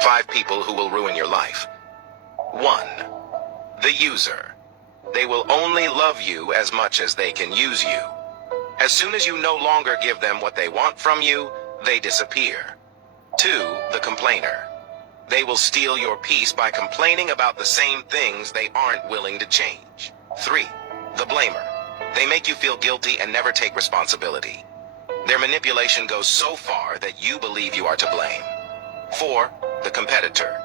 5 people who will ruin your life. 1. The user. They will only love you as much as they can use you. As soon as you no longer give them what they want from you, they disappear. 2. The complainer. They will steal your peace by complaining about the same things they aren't willing to change. 3. The blamer. They make you feel guilty and never take responsibility. Their manipulation goes so far that you believe you are to blame. 4. The competitor.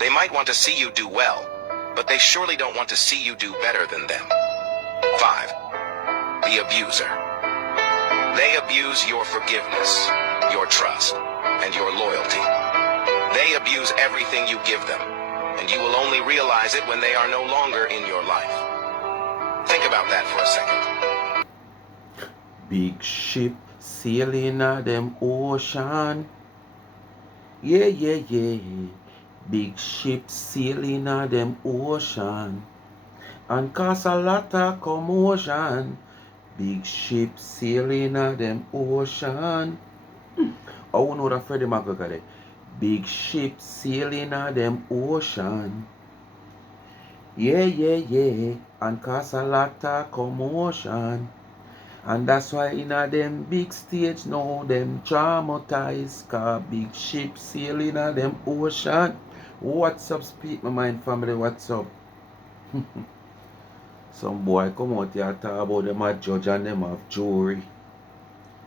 They might want to see you do well, but they surely don't want to see you do better than them. 5. The abuser. They abuse your forgiveness, your trust, and your loyalty. They abuse everything you give them, and you will only realize it when they are no longer in your life. Think about that for a second. Big ship sailing on them ocean. Yeah, yeah, yeah. Big ship sailing on them ocean. And cause a lot of commotion. Big ship sailing on them ocean. Oh, no, that Freddie McGregor there. Big ship sailing on them ocean. Yeah, yeah, yeah. And cause a lot of commotion. And that's why in a them big stage now them traumatized. Cause big ship sailing on them ocean. What's up, Speak My Mind family? What's up? Some boy come out here talk about them a judge and them have jury.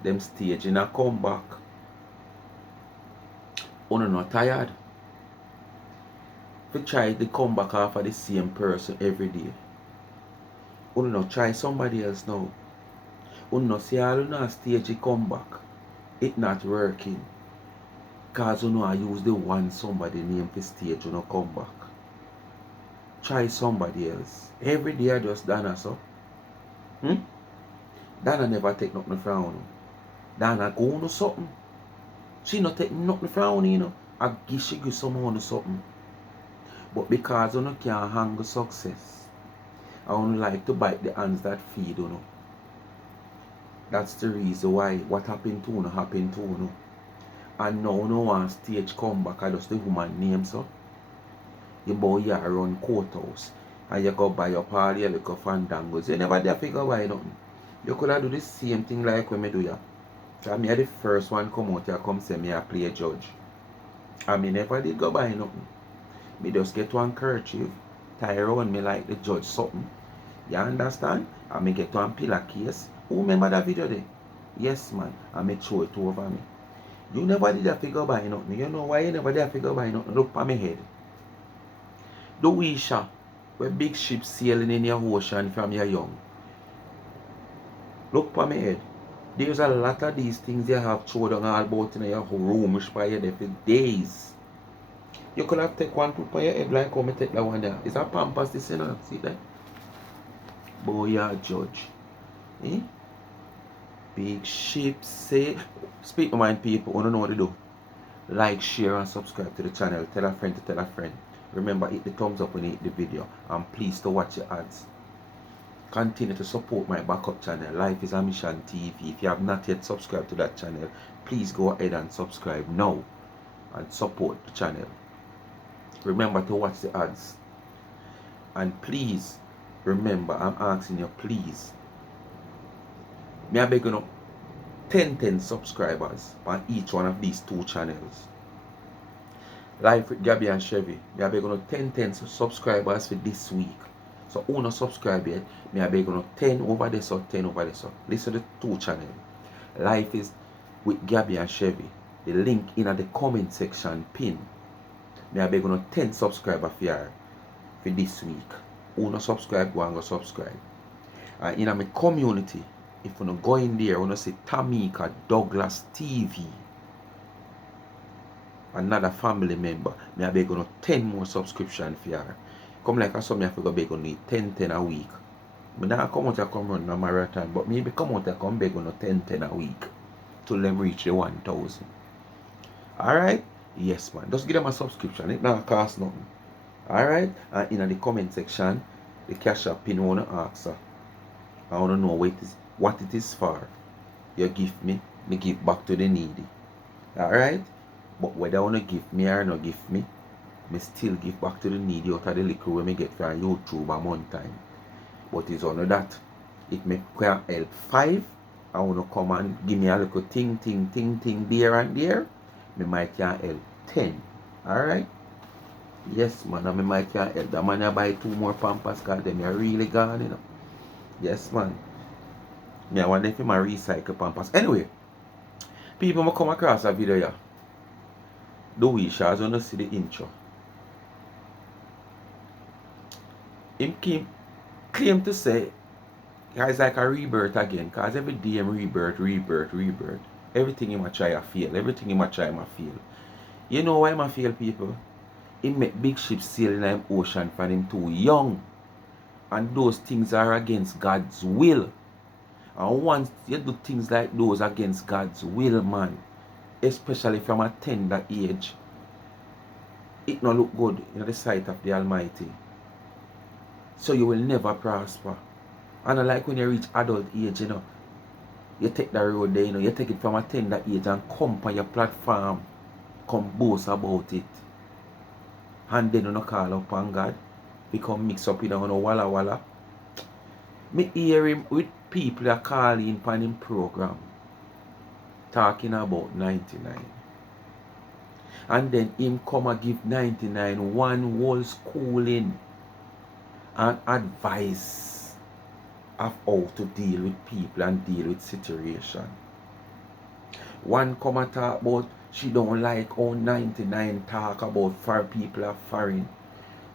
Them stage in a comeback. Uno not tired. If you try to come back after the same person every day. Uno not try somebody else now. Uno not see all on stage come back. It not working. Cause uno I use the one somebody name for stage uno come back. Try somebody else. Every day I just Donna so. Donna never take nothing from uno. Donna go on something. She not take nothing from uno, you know. I give she give someone something. But because uno can't handle success, I uno like to bite the hands that feed uno. That's the reason why what happened to uno happened to uno. And now uno want stage come back, I just the woman name so. You boy you run courthouse and you go buy up all your little fandangos. You never dare figure buy nothing. You could have do the same thing like when me do ya. So me are the first one come out here come say me a play a judge. And me never did go buy nothing. Me just get one kerchief, tie around me like the judge something. You understand? And me get one pillar case. Who remember that video there? Yes man. And me throw it over me. You never did a figure buy nothing. You know why you never did a figure buy nothing? Look for me head. Dewiesha, where big ships sailing in your ocean from your young. Look for me head. There's a lot of these things you have thrown down all about in your room which by your there for days. You could have take one put on your head like how me take that one there. It's a pampas this, you know. See that? Boy, you're a judge. Eh? Big ship say. Speak my mind people, I don't know what to do. Like, share and subscribe to the channel. Tell a friend to tell a friend. Remember, hit the thumbs up when you hit the video. And please to watch your ads. Continue to support my backup channel, Life is a Mission TV. If you have not yet subscribed to that channel, please go ahead and subscribe now. And support the channel. Remember to watch the ads. And please, remember, I'm asking you, please. Me I beg you 10 subscribers on each one of these 2 channels. Life with Gabby and Chevy. Me I beg you 10 subscribers for this week. So who not subscribe yet, me I beg you 10 over this or 10 over this. Listen to the 2 channels. Life is with Gabby and Chevy. The link in the comment section pin. Me I beg you 10 subscribers for this week. Who not subscribe, go and go subscribe. And in my community, if you go in there, you see Tamika Douglas TV. Another family member. Me I beg you 10 more subscription for her. Come like I saw me I forgot beg on 10 a week. Me not come out and come run a marathon, but maybe come out and come beg on 10 a week till them reach the 1,000. Alright? Yes man. Just give them a subscription. It not cost nothing. Alright? And in the comment section, the cash app pin wanna ask her. I wanna know what it is for. You give me give back to the needy. Alright? But whether I wanna give me or not give me still give back to the needy out of the liquor when me get from YouTube a month time. But it's only that. It may can help 5. I wanna come and give me a little thing there and there. Me might can help 10. Alright? Yes, man, and me might can help. The man I buy 2 more Pampers because them are really gone, you know. Yes, man. Me I wonder if I recycle Pampers. Anyway, people may come across a video here. Dewiesha, as you see the intro. Him claim to say it's like a rebirth again, because every day him rebirth. Everything him a try to fail. Everything him a try to fail. You know why him a fail, people? He make big ships sail in the ocean for him too young. And those things are against God's will. And once you do things like those against God's will, man, especially from a tender age, it not look good in the sight of the Almighty. So you will never prosper. And like when you reach adult age, you know, you take the road there, you know, you take it from a tender age and come on your platform, come boast about it. And then you don't call upon God, become mixed up in a walla walla. Me hear him with people that call in on him program, talking about 99. And then him come and give 99 one whole schooling and advice of how to deal with people and deal with situation. One come and talk about she don't like how 99 talk about for people are foreign.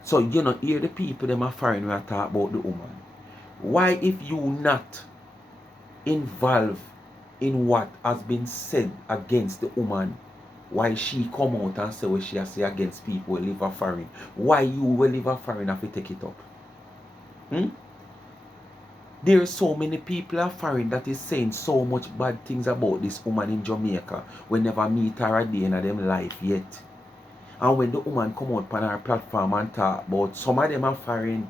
So you know hear the people them are foreign when I talk about the woman. Why if you not involved in what has been said against the woman, why she come out and say what she has say against people who live a foreign? Why you will live a foreign have to take it up? There are so many people are foreign that is saying so much bad things about this woman in Jamaica. We never meet her a day in them life yet. And when the woman come out on her platform and talk about some of them are foreign,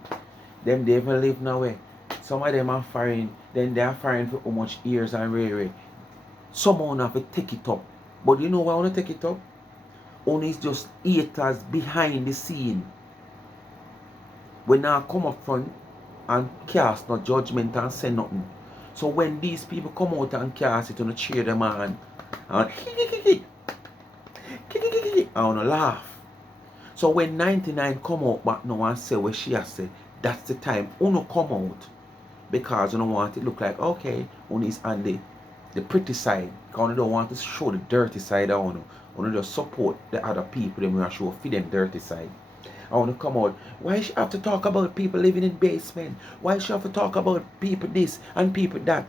them they even live nowhere. Some of them are foreign, then they are foreign for how much years and rare. Someone have to take it up. But you know why I want to take it up? Only it's just haters behind the scene. When I come up front and cast no judgment and say nothing. So when these people come out and cast it, on cheer them on and I wanna laugh. So when 99 come out back now and say what she has said, that's the time uno come out, because you don't want it to look like okay, uno is on the pretty side. Because you don't want to show the dirty side of uno. Uno just support the other people them and show for them dirty side. I want to come out. Why she have to talk about people living in basement? Why she have to talk about people this and people that?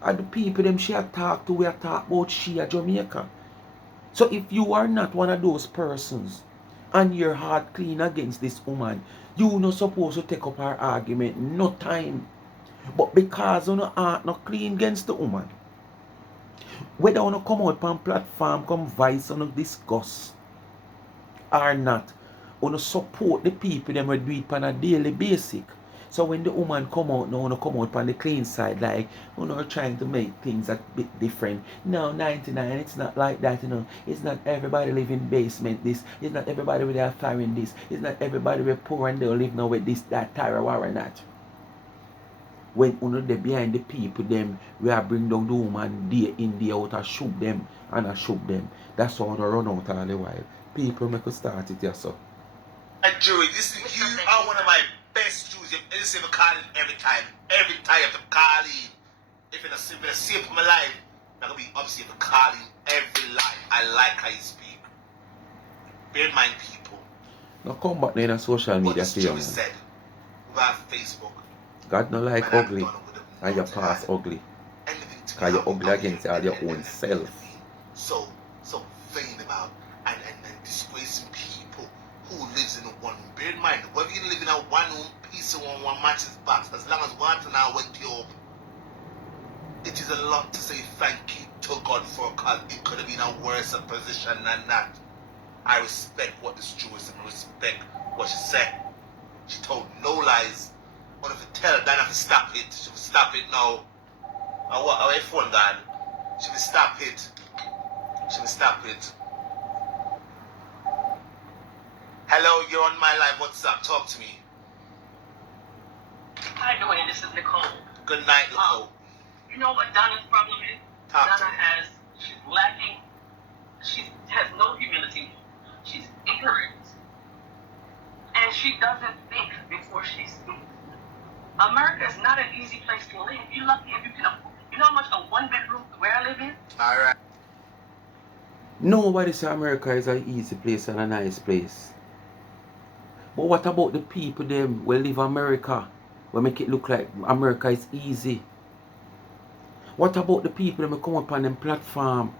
And the people them she have talked to, we have talked about she at Jamaica. So if you are not one of those persons and your heart clean against this woman, you not supposed to take up her argument no time. But because you no heart not clean against the woman, whether you want to come out on platform, come voice and discuss or not, want to support the people them will do it on a daily basis. So when the woman come out now, want to come out on the clean side, like you know, trying to make things a bit different. No, 99, it's not like that, you know. It's not everybody live in basement this. It's not everybody with their fire in this. It's not everybody with poor and they'll live now with this, that, Tyra, or that. When you know they behind the people them, we are bring down the woman day in, day out, and shoot them and I shoot them. That's how they run out all the while. People make us start it here, so. Joey, this is you are one of my best Jews. You've ever called every time. Every time you have to call in. If it's a save for my life, I'm gonna be upset for calling every life. I like how you speak. Bear in mind, people. Now come back in a social media what for you, Jew man. said about Facebook. God no like Man, ugly, Donna would have and you not pass had ugly. anything to Because you're happen ugly out against here all your and own self. So vain about and disgracing people who lives in a one room. Bear in mind, whether you live in a one room piece of one mattress box, as long as water now went you up, it is a lot to say thank you to God for, because it could have been a worse position than that. I respect what this Jewess and respect what she said. She told no lies. But if you tell Donna to stop it, she will stop it now. Away phone gone. She will stop it. She will stop it. Hello, you're on my live. What's up? Talk to me. Hi, Dwayne. This is Nicole. Good night, Nicole. You know what Donna's problem is? Talk to Donna me. she's lacking, she has no humility. She's ignorant. And she doesn't think before she speaks. America is not an easy place to live. You're lucky if you can afford. You know how much a one-bedroom where I live in? All right. Nobody say America is an easy place and a nice place. But what about the people them will live America? We make it look like America is easy. What about the people that come up on them platform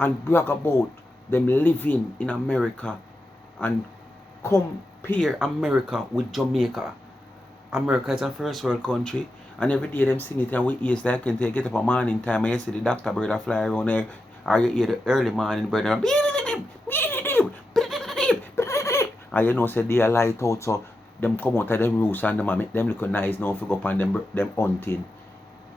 and brag about them living in America and compare America with Jamaica? America is a first world country, and every day them sing it and we hear like until you get up a morning time and you see the doctor bird fly around there, or you hear the early morning bird and you know say they are light out, so them come out of them roots and them make them look nice now if you go up on them hunting.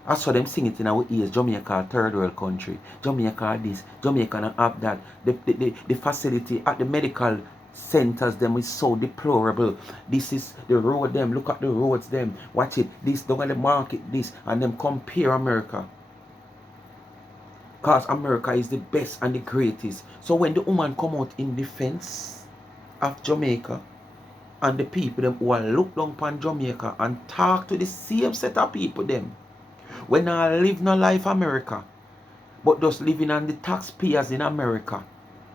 I saw them sing it in our ears. Jamaica, third world country. Jamaica this, Jamaica not have that. The facility at the medical centers them is so deplorable. This is the road them. Look at the roads them. Watch it. This, don't want to market this. And them compare America. Because America is the best and the greatest. So when the woman come out in defense of Jamaica, and the people them who are look down upon Jamaica and talk to the same set of people them, when I live no life America, but just living on the taxpayers in America,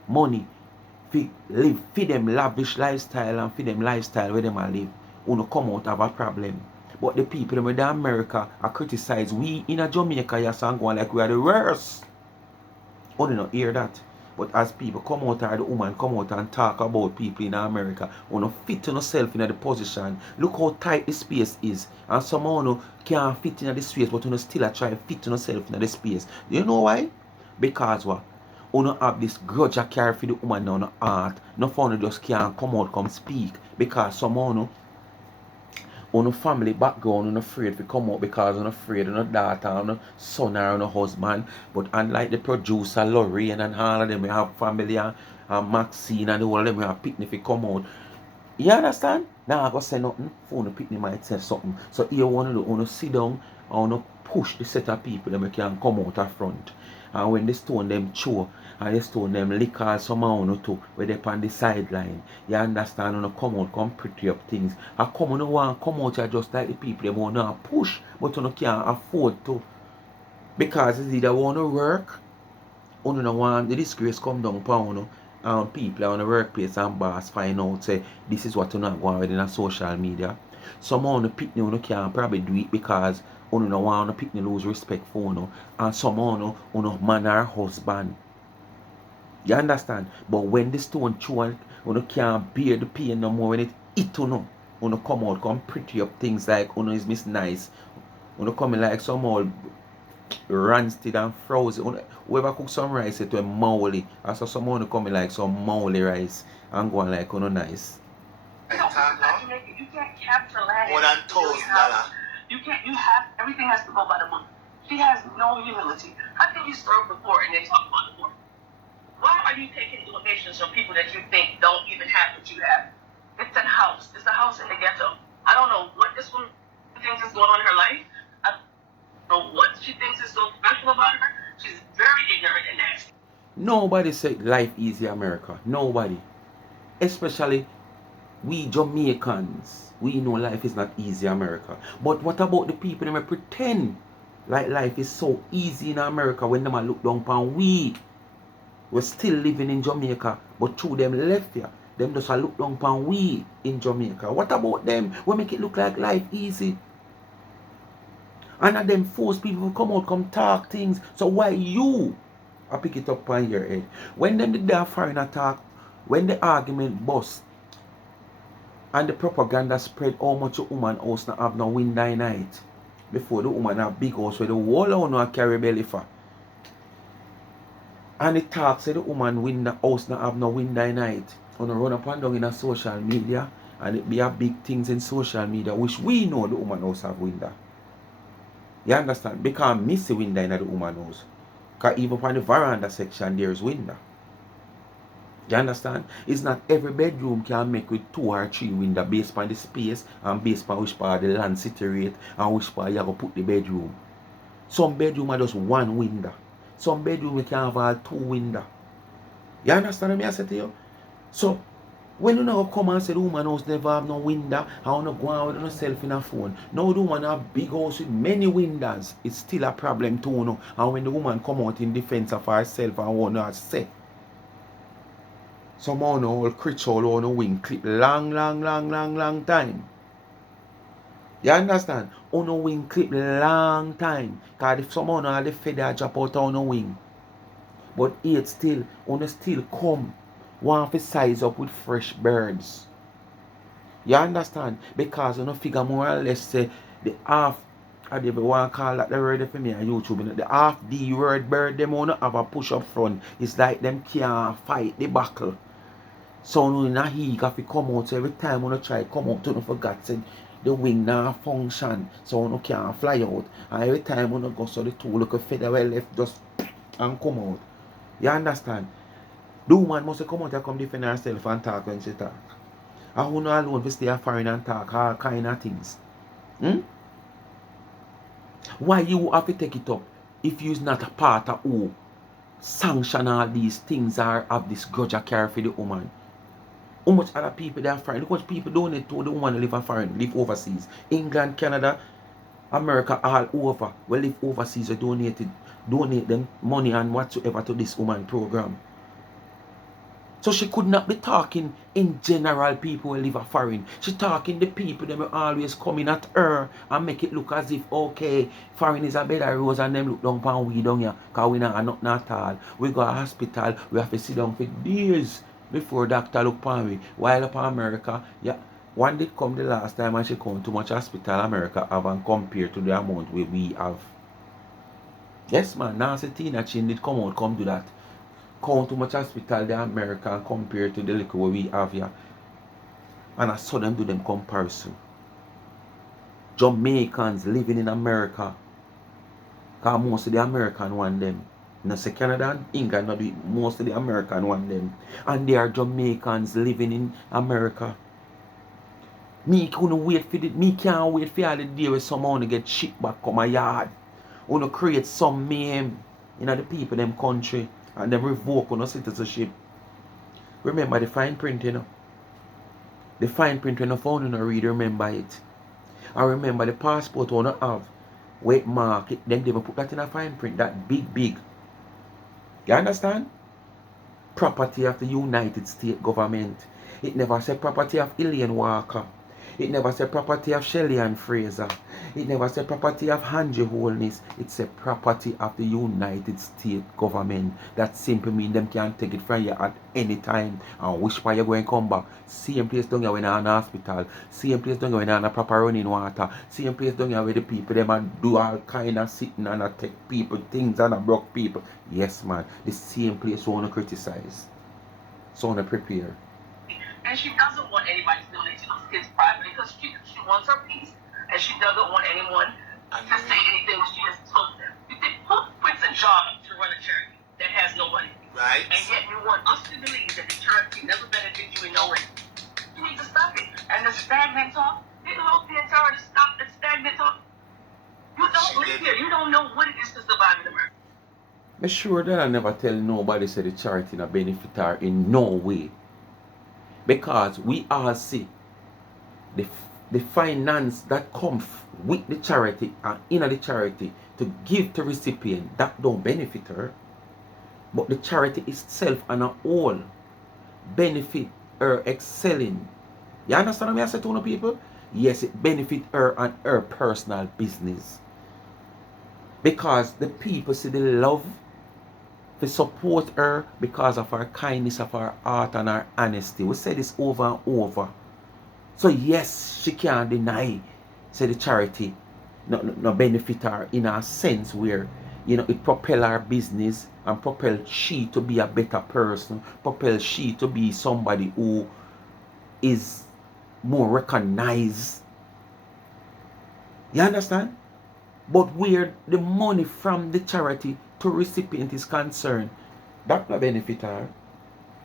money, fi live, feed them lavish lifestyle and feed them lifestyle where them a live, uno come out have a problem. But the people in America are criticize we in a Jamaica, yes, and going like we are the worst. Only not hear that. But as people come out or the woman come out and talk about people in America, you know, fit yourself in the position. Look how tight the space is. And someone can't fit in the space, but you still try to fit yourself in the space. You know why? Because what? You have this grudge you carry for the woman on the heart. No fun just can't come out, come speak. Because someone on a family background, on afraid to come out because on afraid of a daughter, on a son or on a husband. But unlike the producer, Lorraine and all of them, we have family and Maxine and all of them, we have picnic to come out. You understand? Now I go say nothing, phone the picnic might say something. So you want to do, want to sit down and want to push the set of people that can come out of front. And when they stone them chew and they stone them lick or somehow too, where they on the sideline, you understand, and come out, come pretty up things. I come on want come out here just like the people they want to push, but you can't afford to. Because it's either want to work, or you want the disgrace come down upon you. And people on the workplace and boss find out say this is what you not going with in a social media. Some on the pick you can't probably do it because you don't want to pick lose respect for you, and some on you man or husband. You understand? But when the stone chew you can't bear the pain no more when it eat you come out, come pretty up things like you is miss nice. You come in like some old rancid and frozen. Whoever cook some rice to a moly. I saw someone coming like some moly rice and going like nice. You can't capture land. More than $1,000. You have, everything has to go by the book. She has no humility. How can you serve the poor and then talk about the poor? Why are you taking donations from people that you think don't even have what you have? It's a house. It's a house in the ghetto. I don't know what this woman thinks is going on in her life. I don't know what she thinks is so special about her. She's very ignorant and nasty. Nobody say life easy America. Nobody. Especially we Jamaicans. We know life is not easy America. But what about the people that pretend like life is so easy in America when them look down upon we? We're still living in Jamaica, but through them left here. Them just look down upon we in Jamaica. What about them? We make it look like life easy. And at them force people to come out, come talk things. So why you I pick it up on your head? When them did their foreign attack, when the argument bust, and the propaganda spread how much a woman house not have no window night. Before the woman have big house where the whole house carry belly for. And the talk say the woman window house not have no window night. On run up and down in a social media, and it be a big things in social media, which we know the woman house have window. You understand? Because miss the window in the woman house. Because even on the veranda section there is window. You understand? It's not every bedroom can make with 2 or 3 windows based on the space and based on which part of the land situate and which part you have to put the bedroom. Some bedroom are just 1 window. Some bedroom you can have all 2 windows. You understand what I say to you? So when you now come and say the woman house never have no window, I want to go out with yourself in a phone. Now the woman have big house with many windows, it's still a problem too. No? And when the woman come out in defense of herself and want to say, somehow no whole creature on the wing clip long time. You understand? On the wing clip long time. Because if somehow no the feather drop out on the wing. But it still, on still come, want to size up with fresh birds. You understand? Because you know figure more or less say the half, I don't want to call that the word for me on YouTube. The half the word bird them wanna have a push up front. It's like them can't fight the battle. So no in a he got to come out. So every time when I try come out, don't forget said the wing now function. So no can't fly out. And every time when I go so the two look a feather well left just and come out. You understand? The woman must come out and come defend herself and talk when she talk. And who not alone to stay a foreign and talk all kind of things. Hmm? Why you have to take it up if you're not a part of who sanction all these things or have this grudge or carry for the woman? How much other people they are foreign? Look how much people donate to the woman live a foreign, live overseas. England, Canada, America, all over. We live overseas, we donate them money and whatsoever to this woman program. So she could not be talking in general people who live a foreign. She talking the people that will always coming at her and make it look as if, okay, foreign is a bed of rose and them look down upon we down here because we not nothing at all. We go to hospital, we have to sit down for days before doctor look upon we. While up in America, yeah, one did come the last time and she come to much hospital America have and compared to the amount we have. Yes man, Nancy Tina Chin did come out, come do that. Count too much hospital the America compared to the little we have here. And I saw them do them comparison. Jamaicans living in America. Because most of the American want them. No say Canada and England, not most of the American want them. And there are Jamaicans living in America. Me couldn't wait for it. Me can't wait for all the day where someone to get shit back on my yard. Want to create some meme in the people them country. And then revoke on citizenship. Remember the fine print, you know. The fine print when you found in a read, remember it. I remember the passport you want to have. Wait mark it, then they will put that in a fine print, that big. You understand? Property of the United States government. It never said property of Elaine Walker. It never said property of Shelley and Fraser. It never said property of Angie Holness. It said property of the United States government. That simply means them can take it from you at any time. And which way you're going to come back. Same place down here when you're in a hospital. Same place down here when you're in a proper running water. Same place down here where the people them and do all kind of sitting and take people things and broke people. Yes man, the same place you want to criticize. So want to prepare. And she doesn't want anybody to donate to those kids privately because she wants her peace. And she doesn't want anyone to say anything she has told them. Who quits a job to run a charity that has no money? Right. And yet you want us to believe that the charity never benefits you in no way. You need to stop it. And the stagnant talk, you hope the entire stop the stagnant talk. You don't live here. You don't know what it is to survive in America. I'm sure that I never tell nobody say the charity not benefit her in no way. Because we all see the finance that comes with the charity and in the charity to give to recipient, that don't benefit her. But the charity itself and a whole benefit her excelling. You understand what I say to people? Yes, it benefit her and her personal business. Because the people see the love to support her because of her kindness, of her heart and her honesty. We say this over and over. So yes, she can't deny, say the charity no benefit her in a sense where, you know, it propel her business and propel she to be a better person, propel she to be somebody who is more recognized. You understand? But where the money from the charity to recipient is concerned, that not benefit her.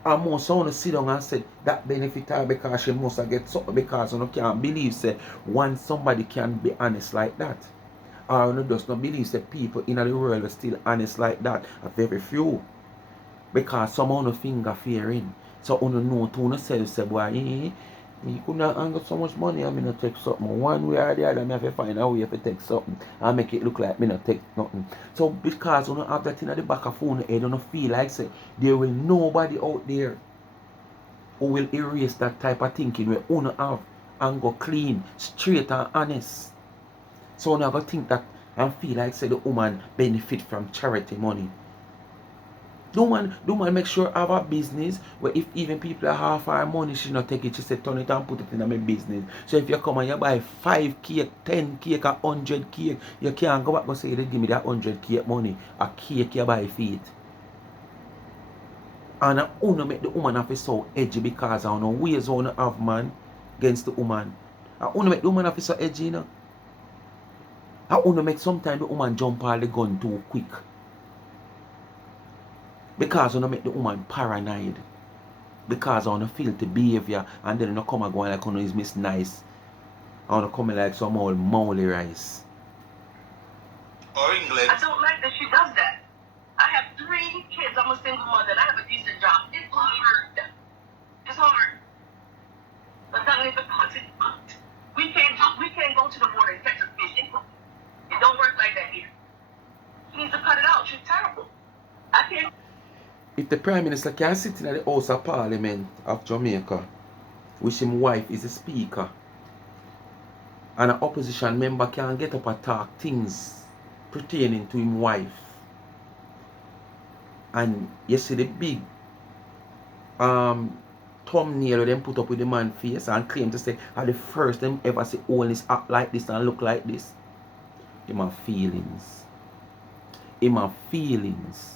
And most someone sit down and said that benefit her because she must have get something because you can't believe say one somebody can be honest like that. Or you just not believe that people in the world are still honest like that. A very few. Because some of the finger fearing. So you know to yourself say boy, me could not hang up so much money and me not take something. One way or the other, me have to find a way to take something and make it look like me not take nothing. So because you don't have that in the back of phone head, you don't feel like say there will nobody out there who will erase that type of thinking where you don't have and go clean, straight and honest. So you never think that and feel like say the woman benefit from charity money. Do man make sure have a business where if even people are half our money, she not take it, she say turn it and put it in my business. So if you come and you buy 5 cake, 10 cake, or 100 cake, you can't go back and say, give me that 100 cake money, a cake you buy for it. And I want to make the woman have to so edgy because I don't know ways I want to have man against the woman. I want to make the woman have to so edgy, you know. I want to make sometimes the woman jump all the gun too quick. Because I want to make the woman paranoid. Because I want to feel the behavior and then I come and go like is Miss Nice. I want to come like some old moldy rice. Or England. I don't like that she does that. I have 3 kids. I'm a single mother and I have a decent job. It's hard. It's hard. But that ain't the content. We can't go to the border and catch a fish. It don't work like that here. She needs to cut it out. She's terrible. I can't. If the Prime Minister can sit in the House of Parliament of Jamaica, which his wife is a speaker, and an opposition member can get up and talk things pertaining to his wife, and you see the big thumbnail them put up with the man's face and claim to say are the first them ever see all this act like this and look like this. Him have feelings. Him have feelings.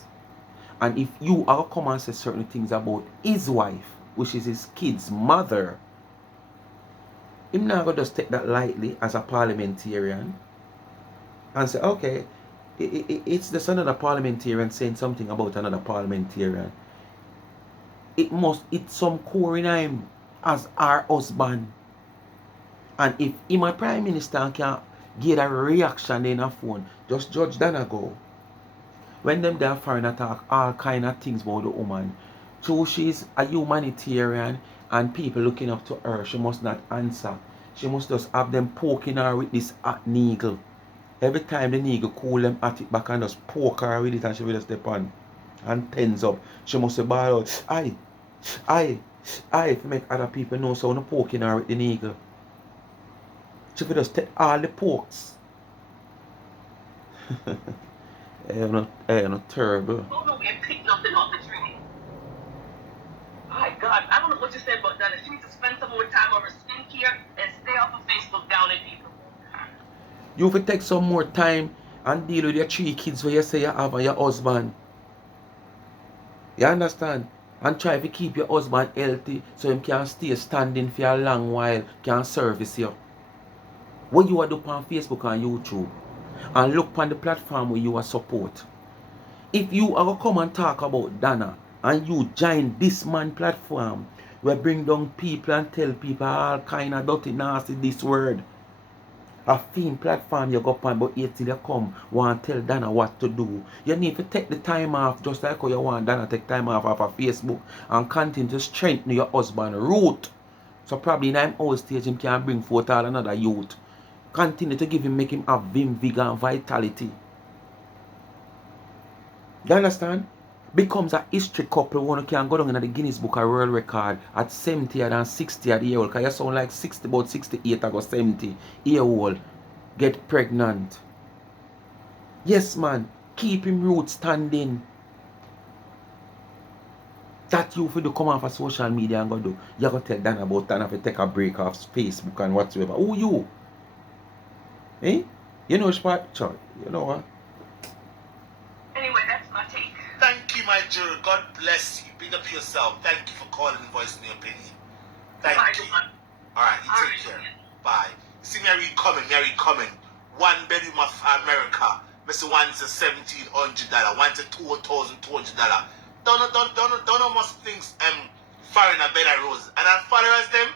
And if you are come and say certain things about his wife, which is his kid's mother, him not gonna just take that lightly as a parliamentarian and say, okay, it's just another parliamentarian saying something about another parliamentarian. It's some core in him as our husband. And if him a prime minister can get a reaction in a phone, just judge Donna go. When them there foreign talk all kind of things about the woman, so she's a humanitarian and people looking up to her, she must not answer. She must just have them poking her with this hot needle. Every time the needle cool them at it back and just poke her with it and she will just step on and tense up. She must say ball out, I to make other people know so no poking her with the needle. She will just take all the pokes. Not terrible. Go nowhere and pick nothing off the tree. My God, I don't know what you said about Donna. She needs to spend some more time on her skincare and stay off of Facebook down at people. You have to take some more time and deal with your 3 kids where you say you have and your husband. You understand? And try to keep your husband healthy so he can stay standing for a long while, can service you. What you are doing on Facebook and YouTube, and look on the platform where you are support. If you are come and talk about Donna and you join this man platform where bring down people and tell people all kind of dirty nasty this word, a theme platform you go on, but yet till you come want to tell Donna what to do. You need to take the time off just like how you want Donna take time off of Facebook and continue to strengthen your husband root. So probably in him old stage him can bring forth all another youth. Continue to give him, make him have vim, vigor and vitality. You understand? Becomes a history couple one can go down in the Guinness Book of World Record at 70 and 60 at the year old. Because you sound like 60, about 68 or 70 year old. Get pregnant. Yes man, keep him root standing. That you do come off of social media and go do. You go tell Dan about Donna to take a break off Facebook and whatsoever. Who you? Eh? You know spot? You know what? Anyway, that's my take. Thank you, my Jerry. God bless you. Big up yourself. Thank you for calling and voicing your opinion. Thank you. Alright, you take care. Bye. See Mary coming. 1 bedroom of America. Mr. One is $1,700. One is $2,200. Donna must thinks foreign a better rose. And our followers them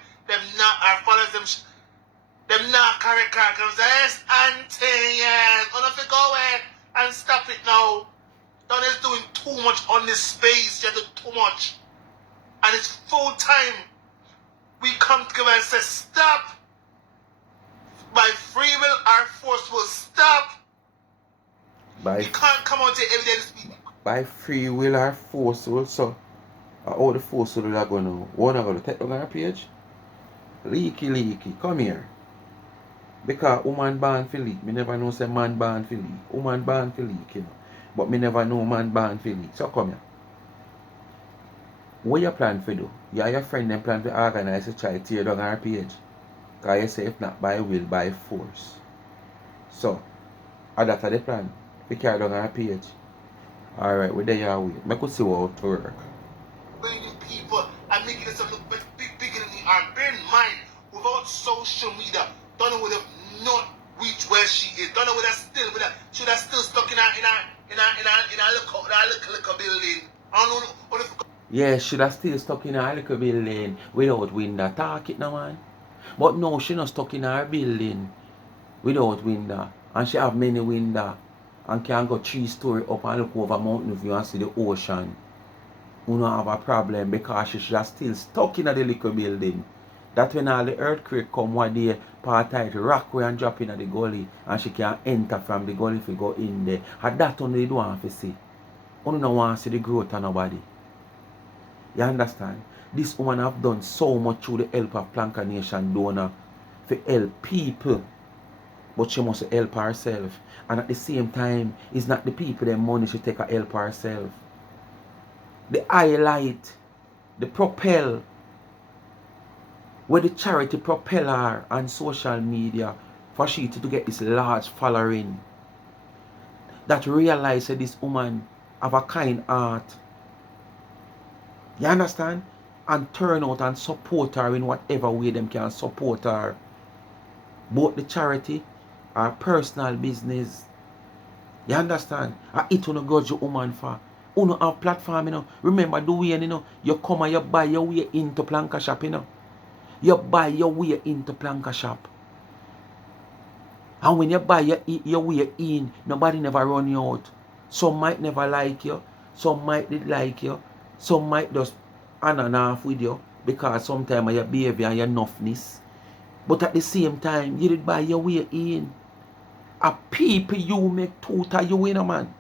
not carry crackers. Yes, auntie, yes. On if you go away and stop it now. Donna's doing too much on this space. You're doing too much. And it's full time. We come together and say, stop. By free will, our force will stop. By, you can't come out to evidence. by free will, our force will, so all the force will are going to, one are going to take on our page. Leaky, come here. Because woman born for leak. Me never know say man born for leak. Woman born for leak, you know. But me never know man born for leak. So come here. What you plan for do? You and your friend them plan to organize a try tear down our page. Because you say if not by will, by force. So, that's the plan. We carry down our page. Alright, we're there your way. I could see what to work. Bringing people and making this look bigger than they are. Bear in mind, without social media, Donna would have not reached where she is. Donna should have still stuck in a little building. I don't know. Yeah, should have still stuck in her little building without window. Talk it now, man. But no, she not stuck in her building without window. And she have many window. And can go 3-story up and look over mountain view and see the ocean. You don't have a problem because she should have still stuck in the little building. That when all the earthquake come one day, part tight rock way and drop in the gully. And she can enter from the gully if you go in there. And that only you don't want to see. You don't want to see the growth of nobody. You understand? This woman have done so much through the help of Planka Nation Donna to help people. But she must help herself. And at the same time, it's not the people that money she take a help herself. The highlight, the propel, where the charity propel her on social media for she to get this large following. That realize that this woman have a kind heart. You understand? And turn out and support her in whatever way them can support her. Both the charity or personal business. You understand? It will grudge your woman for. You know have platform, you know. Remember the way, you know, you come and you buy your way into Planka Shop, you know. You buy your way into Planka Shop. And when you buy your way in, nobody never run you out. Some might never like you. Some might did like you. Some might just on and off with you because sometimes your behavior and your enoughness. But at the same time, you did buy your way in. A people you make total you in, man.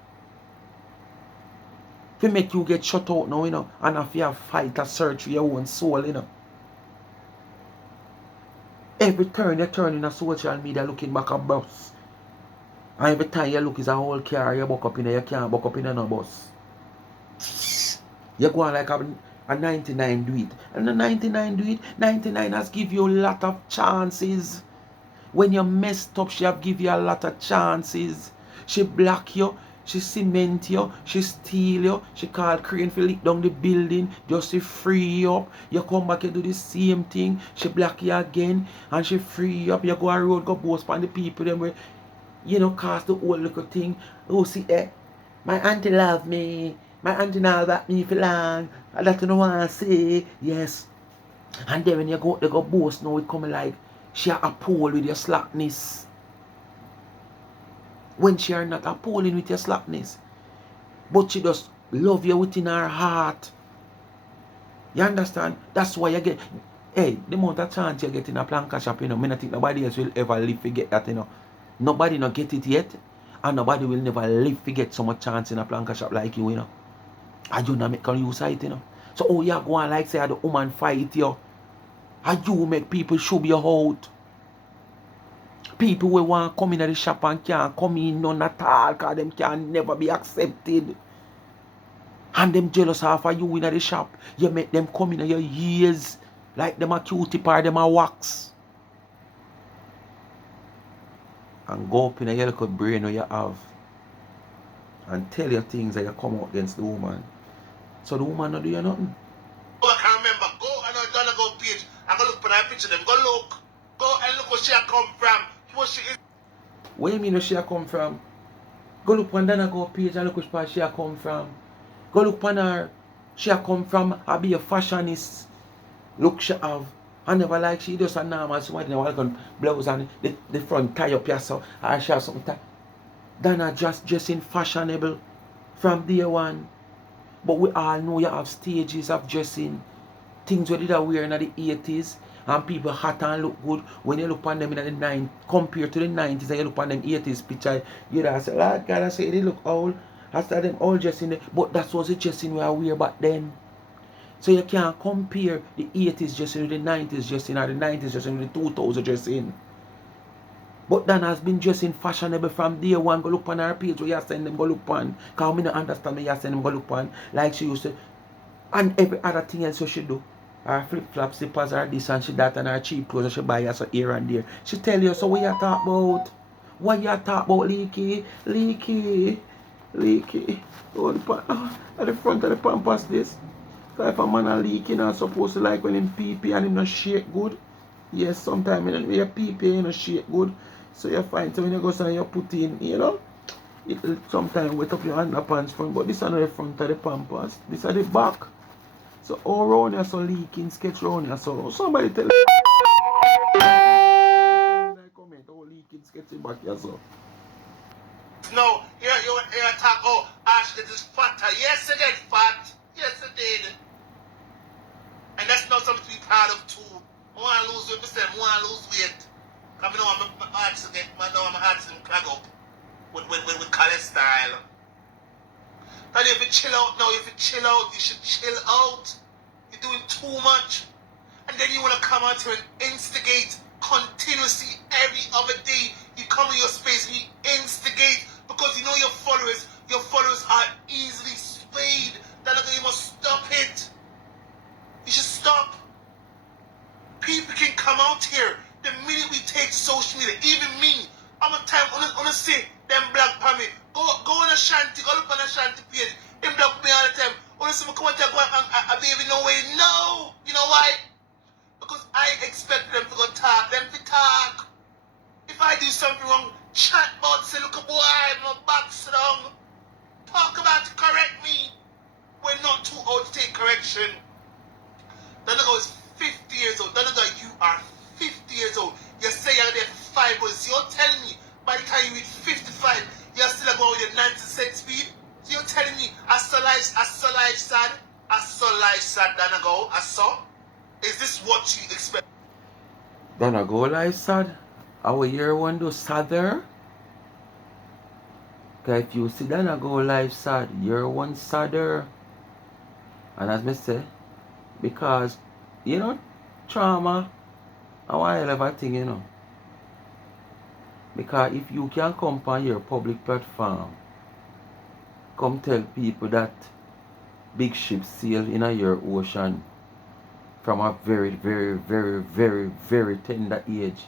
If you make you get shut out now, you know, and if you have fight a search for your own soul, you know. Every turn you turn in a social media looking back a bus. And every time you look is a whole car you buck up in there, you can't buck up in no bus. You go on like a 99 do it. And the 99 do it, 99 has give you a lot of chances. When you messed up, she have give you a lot of chances. She block you, she cement you, she steal you, she call crane for lick down the building just to free you up. You come back and do the same thing, she block you again and she free you up. You go on road, go boast on the people them where, you know, cast the whole little thing. Oh, see there, my auntie love me. My auntie now back me for long. I don't know what I say. Yes. And then when you go boast now, it come like she are appalled with your slackness. When she are not appalling with your slackness. But she just love you within her heart. You understand? That's why you get. Hey, the amount of chance you get in a Planka Shop, you know, I don't think nobody else will ever live to get that, you know. Nobody not get it yet. And nobody will never live to get so much chance in a Planka Shop like you, you know. And you not make use of it, you know. So oh you go on like say the woman fight you. And you make people shove you out. People who want to come in the shop and can't come in none at all because them can never be accepted. And them jealous of you in the shop. You make them come in your ears like them a cutie pie, them a wax. And go up in your little brain where you have. And tell you things that you come out against the woman. So the woman not do you nothing. I can remember. Go and Donna go page and go look for that picture. Them go look. Go and look where she come from. What she is. Where you mean where she come from? Go look on Donna go page and look which part she come from. Go look on her She a come from a be a fashionist. Look she have. I never like she just a normal somebody in a welcome blouse and the front tie up here so or she have something tie. Donna just dressing fashionable from day one. But we all know you have stages of dressing. Things we did a wear in the 80s and people hot and look good. When you look on them in the 90s, compared to the 90s and you look on them 80s picture, you know, say, Lord God, I say they look old. I said them all dressing there. But that was the dressing we wear back then. So you can't compare the 80s dressing with the 90s dressing or the 90s dressing with the 2000s dressing. But Dan has been dressing fashionable from day one. Go look on her page where you send them go look on. Because I don't understand me, you send them go look on. Like she used to. And every other thing else she do. Her flip-flop slippers or this and she that and her cheap clothes she buy us so here and there. She tell you, so what you talk about? What you talk about, Leaky? Leaky. Leaky. Oh, at the front of the pampas this. So if a man a leaky not supposed to like when him pee and him not shake good. Yes, sometimes when you pee you not shake good. So you find so when you go and you put in, you know, it sometimes wet up your underpants front, but this is not the front of the pampas. This is the back. So all around here so leaking sketch around here so somebody tell me comment how leaking sketching back here so. No, you talk, oh, Ash, this is fatter. Yes, you get fat. Yes, you did. And that's not something to be proud of too. I want to lose weight, I want to lose weight. Because I know my heart's to get, I know my heart's to clog up with cholesterol. And if you chill out now, if you chill out, you should chill out. You're doing too much. And then you want to come out here and instigate continuously every other day. You come in your space and you instigate because you know your followers are easily swayed. Then you must stop it. You should stop. People can come out here the minute we take social media. Even me, I'm a time on to say them black for me. Go on a shanty, go look on a shanty page. Them block me all the time. When see me come out here go and baby no way. No. You know why? Because I expect them to go talk, them to talk. If I do something wrong, chat about say, look a boy, my back sit down. Talk about it, correct me. We're not too old to take correction. Donna is 50 years old. Donna, you are 50 years old. You say you're there 5 years. You're telling me by the time you reach 55, you're still going with your 96 speed. So you're telling me I saw life sad, Donna go, I saw. Is this what you expect? Donna go life sad? Our year one do sadder? Because if you see Donna go life sad, year one sadder. And as me say, because, you know, trauma, I want to have a thing, you know. Because if you can come on your public platform, come tell people that big ships sail in your ocean from a very, very, very, very, very tender age,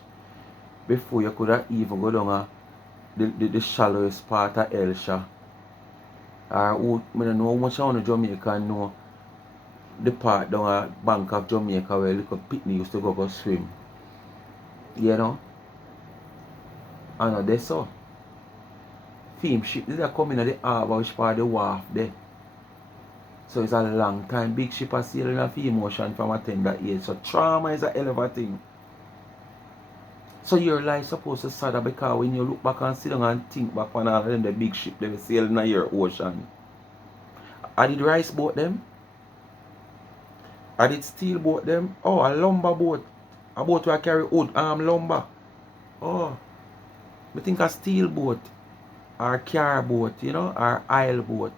before you could have even go down the shallowest part of Elsha. Or who, I don't know how much of Jamaica know the part down at Bank of Jamaica where little Pitney used to go swim. You know? I know that's so. Film ship, this is coming at the harbour which part of the wharf there. So it's a long time. Big ship are sailing a film ocean from a tender age. So trauma is a hell of a thing. So your life supposed to sad because when you look back and sit down and think back on all of them, the big ship they were sailing in your ocean. I did rice boat them. I did steel boat them. Oh, a lumber boat. A boat where I carry wood, lumber. Oh. I think a steel boat. Or car boat, you know, or aisle boat.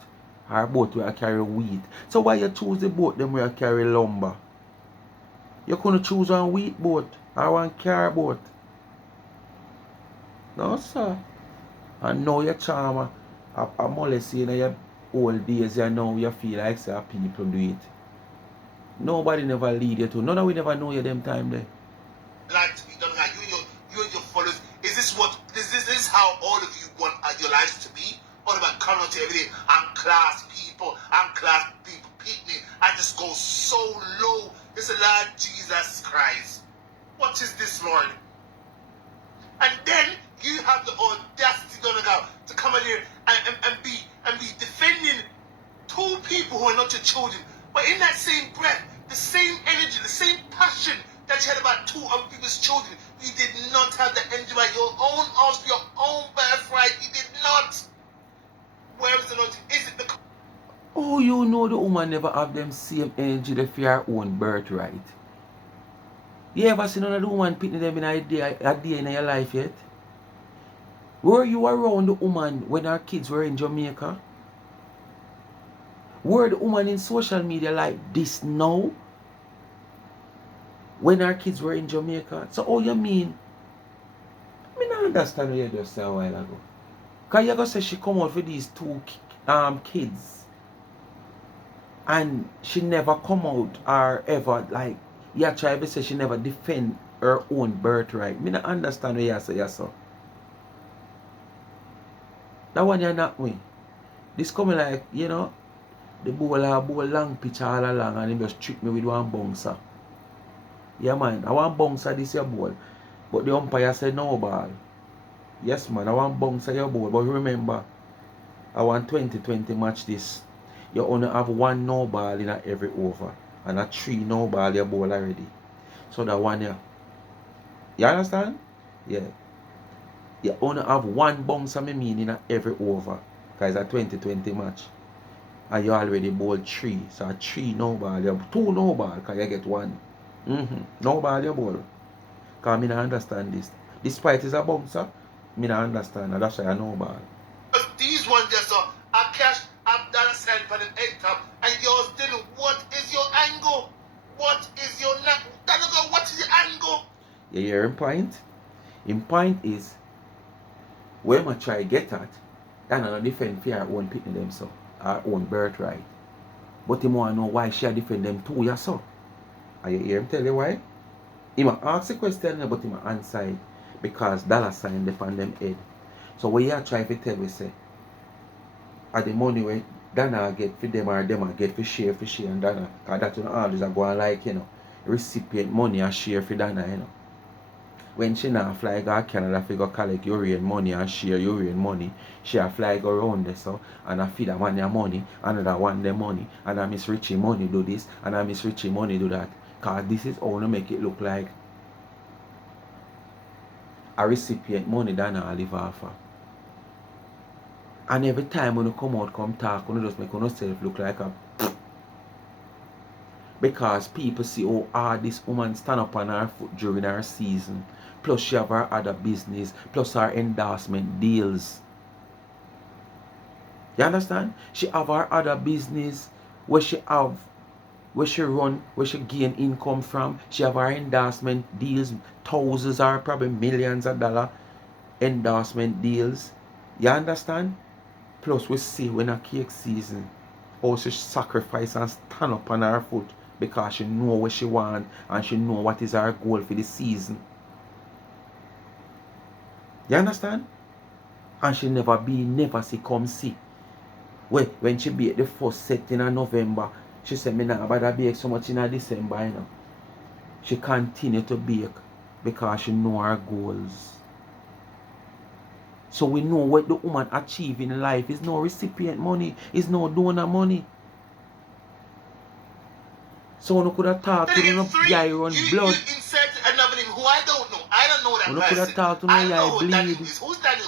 Or boat where I carry wheat. So why you choose the boat them where I carry lumber? You couldn't choose one wheat boat or one car boat. No, sir. And now your charmer, a molest in your old days, you know you feel like say people do it. Nobody never lead you to. None of we never know you them time there. Like to be done, like you and your followers. Is this how all of you want your lives to be? All about coming out every day and class people, pick me. I just go so low. It's a Lord Jesus Christ. What is this, Lord? And then you have the audacity, Donna, to come in here and be defending 2 people who are not your children. But in that same breath, the same energy, the same passion that you had about two other people's children, you did not have the energy about your own arms, your own birthright. You did not. Where is the anointing? Is it because... Oh, you know the woman never have them same energy they for her own birthright. You ever seen another woman picking them in a day in your life yet? Were you around the woman when her kids were in Jamaica? Were the woman in social media like this now? When our kids were in Jamaica? So all you mean? I don't understand what you just said a while ago. Because you say she come out for these two kids. And she never come out or ever like, you try to say she never defend her own birthright. I don't understand what you say, yes, sir. That one you're not me. This coming like, you know, the bowl long pitch all along and he just trick me with one bouncer. Yeah, man, I want bouncer this your ball. But the umpire said no ball. Yes, man, I want bouncer your ball. But remember, I want 2020 match this. You only have one no ball in every over. And a 3 no ball your ball already. So that one here. You understand? Yeah. You only have one bouncer me mean in every over. Because it's a 2020 match. And you already bowl 3. So a 3 no ball. You have 2 no ball because you get 1. No ball your ball. Because I don't understand this. Despite it's a bouncer, I don't understand. And that's why I know ball. These ones just are cash, I'm Donna sent for them 8 top, and yours didn't. What is your angle? What is your what is your angle? You hear him point? Him point is where I try get at, and I defend for our own picking them so, our own birthright. But him want to know why she defend them too, yeah so. And you hear him tell you why? He might ask the question but he might answer it because dollar sign depend them head. So what you try to tell we say, are the money where Donna get for them or them get for share and Donna. Because that's when always are going like, you know, recipient money and share for Donna, you know. When she now fly go to Canada for go collect your real money and share your real money, she a fly go around there so and I feed a man your money, another one the money, and I Miss Richie money do this, and I Miss Richie money do that. Because this is how to make it look like a recipient money Donna live off of. And every time when you come out, come talk, you just make yourself look like a... Because people see how hard this woman stand up on her foot during her season. Plus she have her other business. Plus her endorsement deals. You understand? She have her other business where she have, where she run, where she gain income from. She have her endorsement deals. Thousands or probably millions of dollars endorsement deals. You understand? Plus we see when a cake season how she sacrifice and stand up on her foot because she know what she want and she know what is her goal for the season. You understand? And she never see come see. When she bake the first set in November, she said me not about to bake so much in December, you know. She continue to bake because she know her goals. So we know what the woman achieve in life is no recipient money, is no donor money. So we could have talked to no guy run blood. You inserted another name who I don't know. I don't know that We person. could have talked to no I don't guy know who Daniel bleed. is. Who's Daniel?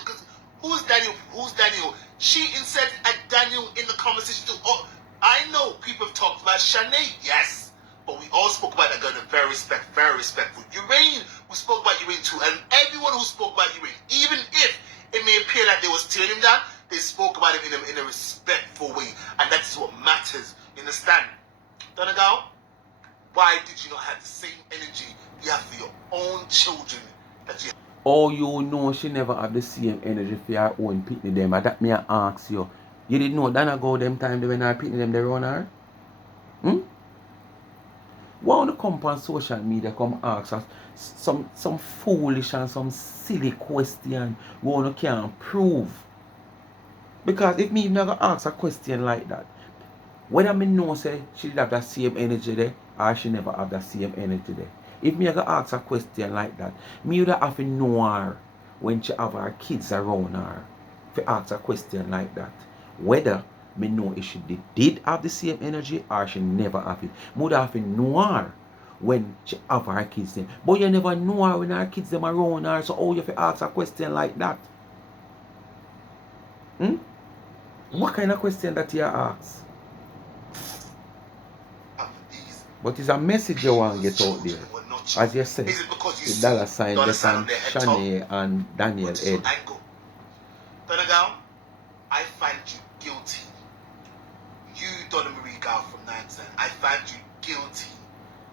Who's Daniel? Who's Daniel? She inserted a Daniel in the conversation too. Oh, I know people have talked about Shanae, yes. But we all spoke about that girl in very respectful. Uraine, we spoke about Uraine too. And everyone who spoke about Uraine, even if it may appear like they was tearing him down, they spoke about him in a respectful way. And that is what matters. You understand? Donegal, why did you not have the same energy you have for your own children that you have? Oh, you know she never have the same energy for her own pitney them. And that me I ask you. You didn't know Donna go them time when her pitney them they run her? Why want to come on social media come ask us some foolish and some silly question we want to can't prove? Because if me never ask a question like that, whether me know say she have that same energy there or she never have that same energy there. If me ever ask a question like that, me would have to know her when she have her kids around her to ask a question like that. Whether me know if she did have the same energy or she never have it. Would have know her when she have her kids them. But you never know her when her kids them around her. So how you have to ask a question like that? Hmm? What kind of question that you ask? But it's a message you want to get out there. As you said, the dollar sign left on Shanae and Daniel head. Donna, I find you guilty. You, Donna Marie Gal from 910, I find you guilty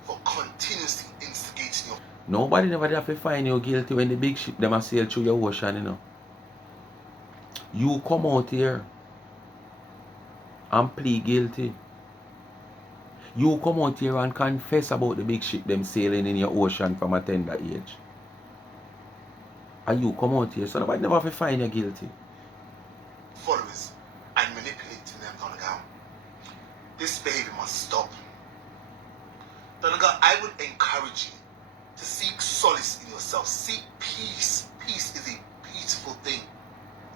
for continuously instigating your... Nobody never have to find you guilty when the big ship them a sail through your ocean, you know. You come out here and plead guilty. You come out here and confess about the big ship them sailing in your ocean from a tender age. And you come out here, so nobody never have to find you guilty. Followers and manipulating them, Donegal. This behavior must stop. Donegal, I would encourage you to seek solace in yourself. Seek peace. Peace is a beautiful thing.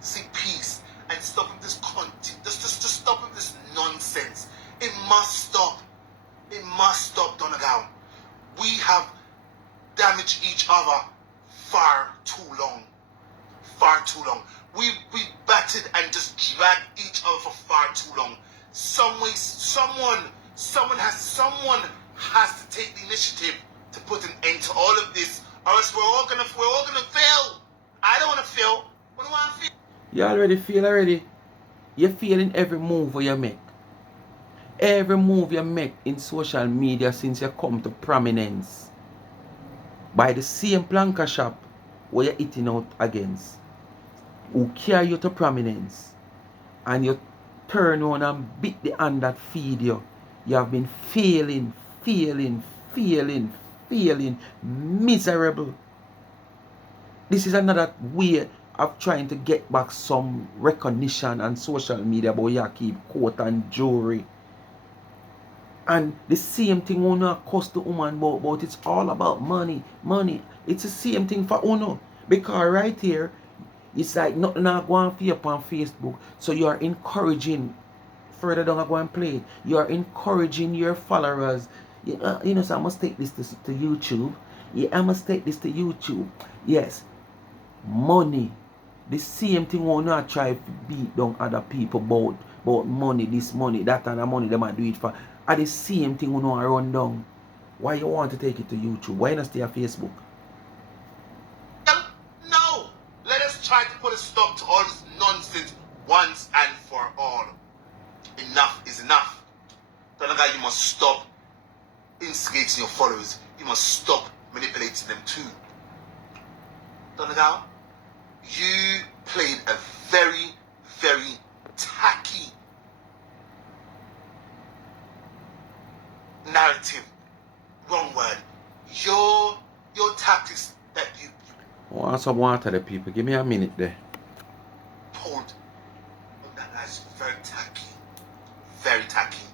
Seek peace and stop with this content. Just stop with this nonsense. It must stop. It must stop, Donegal. We have damaged each other far too long. Far too long. We battered and just dragged each other for far too long. Someone has to take the initiative to put an end to all of this, or else we're all gonna fail. I don't wanna fail. What do I feel? You already feel already. You're feeling every move you make. Every move you make in social media since you come to prominence. By the same planka shop where you're eating out against. Who carry you to prominence. And you turn on and beat the hand that feed you. You have been failing, miserable. This is another way of trying to get back some recognition on social media, but you keep coat and jewelry. And the same thing Uno cost the woman but it's all about money. It's the same thing for Uno. Because right here, it's like nothing not going for you on Facebook. So you are encouraging, further down I go and play, you are encouraging your followers. You know, so I must take this to YouTube. Yeah, I must take this to YouTube. Yes. Money. The same thing we not try to beat down other people about money, this money, that and the money they might do it for. Are the same thing we not run down. Why you want to take it to YouTube? Why not stay on Facebook? No! Let us try to put a stop to all this nonsense once and for all. Enough is enough. Donegal, you must stop instigating your followers. You must stop manipulating them too. Donegal, you played a very, very tacky narrative. Wrong word. Your tactics that you I want some water there, people. Give me a minute there. pulled, that's very tacky. Very tacky.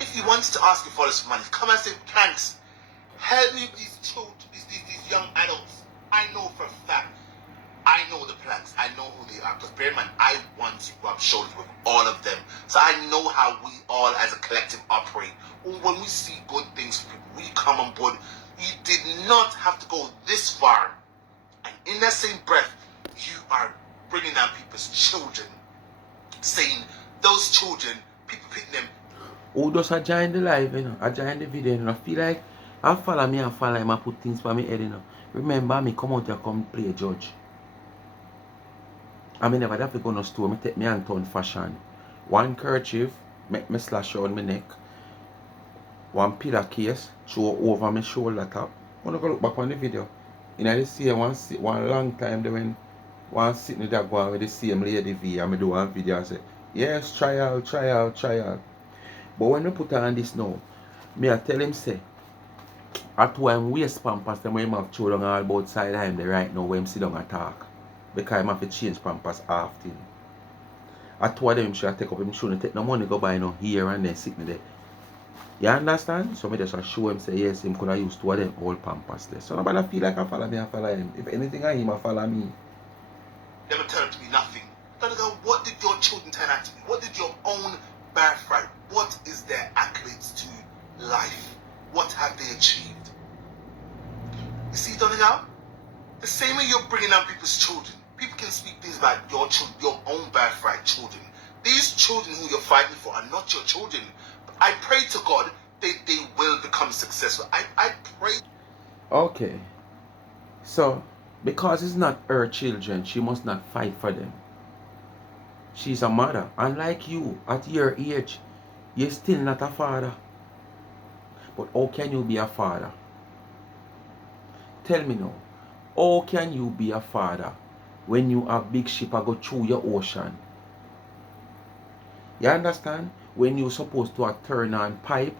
If you wanted to ask your followers for money, come and say, thanks. Help me with these children, these young adults. I know for a fact. I know the plans. I know who they are. Because bear in mind, I once rubbed shoulders with all of them. So I know how we all as a collective operate. When we see good things, we come on board. You did not have to go this far. And in that same breath, you are bringing down people's children. Saying those children, people picking them. Who does I join the live, you know? I join the video, you know? I feel like I follow him, I put things for me head, you know? Remember me come out here, come play judge. I mean, never have to go to the store. I take me Anton fashion. One kerchief, make me slash on my neck. One pillowcase, show over my shoulder top. I want to go look back on the video. You know, this year, one long time, they when one sitting there going with the same lady V, and I do one video and say, yes, try out. But when I put on this now, me I tell him, say, at when waist pampers, them when him have children all about side him there right now when him sit down and talk. Because I have to change pampers often. I told them should take up him shouldn't take no money go buy no here and then sit me there. You understand? So I just show him say yes, him could have used two of them old pampers there. So nobody feel like I follow me, I follow him. If anything I him, I follow me. Never turned to me nothing. Donegal, what did your children turn out to be? What did your own finding out? The same way you're bringing down people's children. People can speak things about your children, your own birthright children. These children who you're fighting for are not your children. I pray to God they will become successful. I pray. Okay. So, because it's not her children, she must not fight for them. She's a mother. Unlike you, at your age, you're still not a father. But how can you be a father? Tell me now. How can you be a father when you have big ship a go through your ocean? You understand? When you're supposed to turn on pipe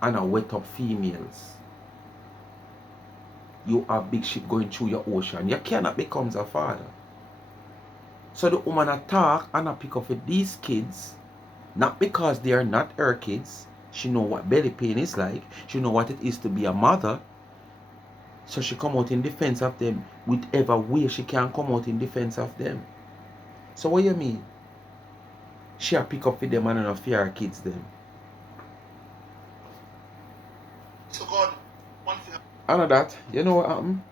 and a wet up females. You have big ship going through your ocean. You cannot become a father. So the woman attack and I pick up with these kids, not because they are not her kids. She know what belly pain is like. She know what it is to be a mother. So she come out in defense of them whichever way she can come out in defense of them. So what you mean? She a pick up with them and enough for her kids them. So God, one thing. I know that. You know what happened?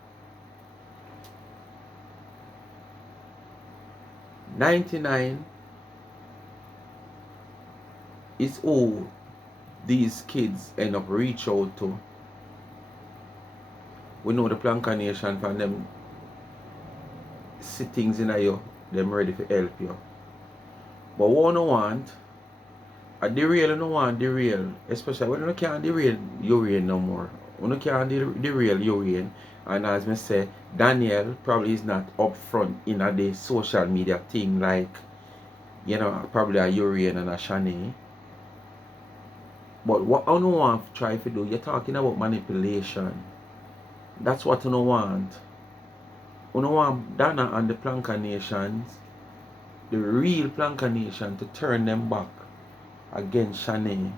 99 is who these kids end up reach out to. We know the Planka Nation from them sittings in you, them ready to help you. But what you want, a derail you don't want derail, especially when you can't derail your rain no more. When you can't derail your rain, and as I say, Daniel probably is not up front in the social media thing like, you know, probably a Urian and a Shanae. But what I don't want to try to do, you're talking about manipulation. That's what you don't want. You don't want Donna and the Planka Nations, the real Planka Nation, to turn them back against Shanae.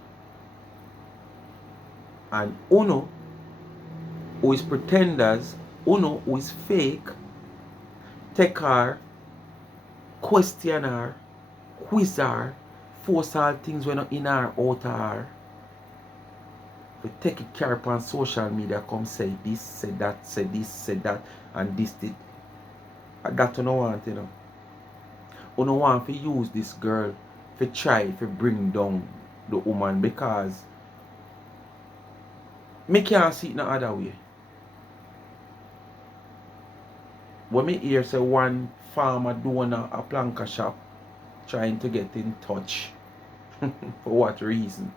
And Uno, who is pretenders, Uno, who is fake, take her, question her, quiz her, force all things when not in her, out her. We take it care upon social media, come say this, say that, say this, say that, and this, it. And that you don't want, you know. You don't want to use this girl to try to bring down the woman because me can't see it no other way. When me hear say one farmer doing a planka shop trying to get in touch, for what reason?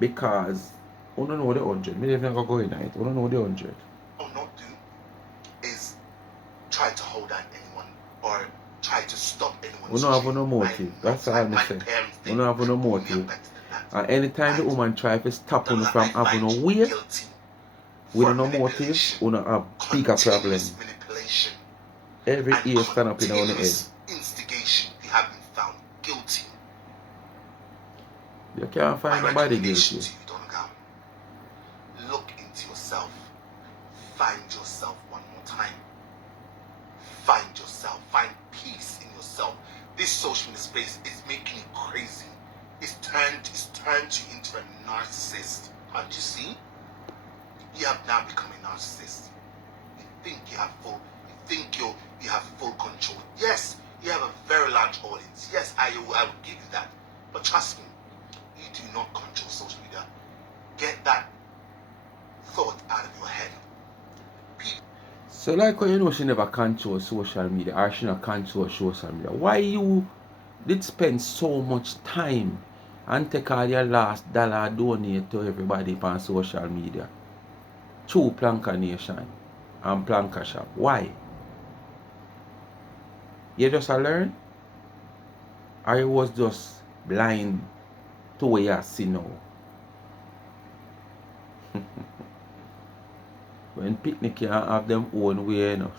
Because you don't know the 100. Me never go in it. You don't know the 100. Will not do is try to hold down anyone or try to stop anyone. We don't have no motive. That's all I say. We don't have no motive. And anytime the woman try to stop you from having no way, we don't know motive, we don't have bigger problem. Every ear stand up in our head. Instigation, you have been found guilty. You can't find nobody guilty. Look into yourself. Find yourself one more time. Find yourself. Find peace in yourself. This social media space is making you crazy. It's turned you into a narcissist. Can't you see? You have now become a narcissist. You think you have full control. Yes, you have a very large audience. Yes, I will give you that. But trust me, you do not control social media. Get that thought out of your head. So like when you know she never control social media or she not control social media, why you did spend so much time and take all your last dollar donate to everybody on social media through Planka Nation and Planka Shop? Why? You just learn? Or you was just blind to what you see now? When picnic can't have them own way, you know.